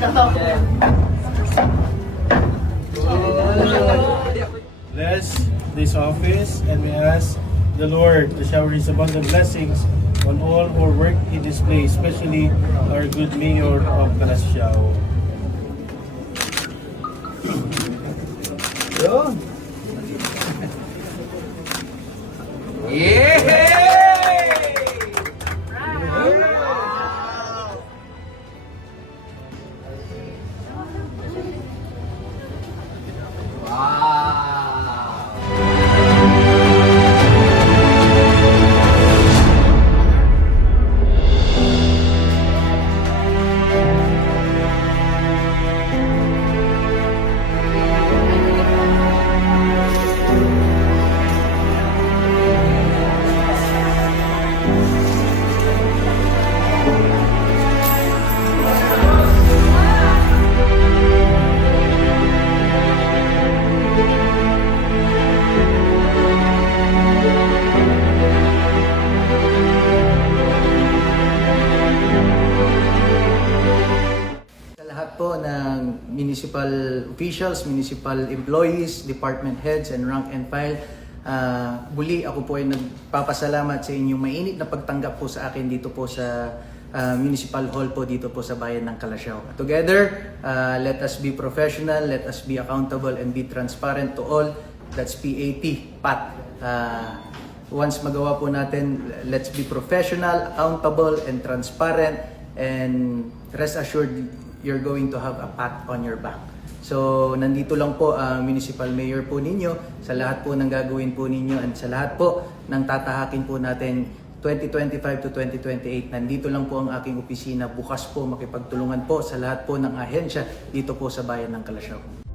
Bless this office, and we ask the Lord to shower His abundant blessings on all who work in this place, especially our good mayor of Calasiao. Po ng municipal officials, municipal employees, department heads, and rank and file. Muli ako po ay nagpapasalamat sa inyong mainit na pagtanggap po sa akin dito po sa Municipal Hall po dito po sa bayan ng Calasiao. Together, let us be professional, let us be accountable, and be transparent to all. That's PAT, PAT. Once magawa po natin, let's be professional, accountable, and transparent, and rest assured, you're going to have a pat on your back. So, nandito lang po ang municipal mayor po ninyo sa lahat po ng gagawin po ninyo and sa lahat po ng tatahakin po natin 2025 to 2028. Nandito lang po ang aking opisina. Bukas po makipagtulungan po sa lahat po ng ahensya dito po sa bayan ng Calasiao.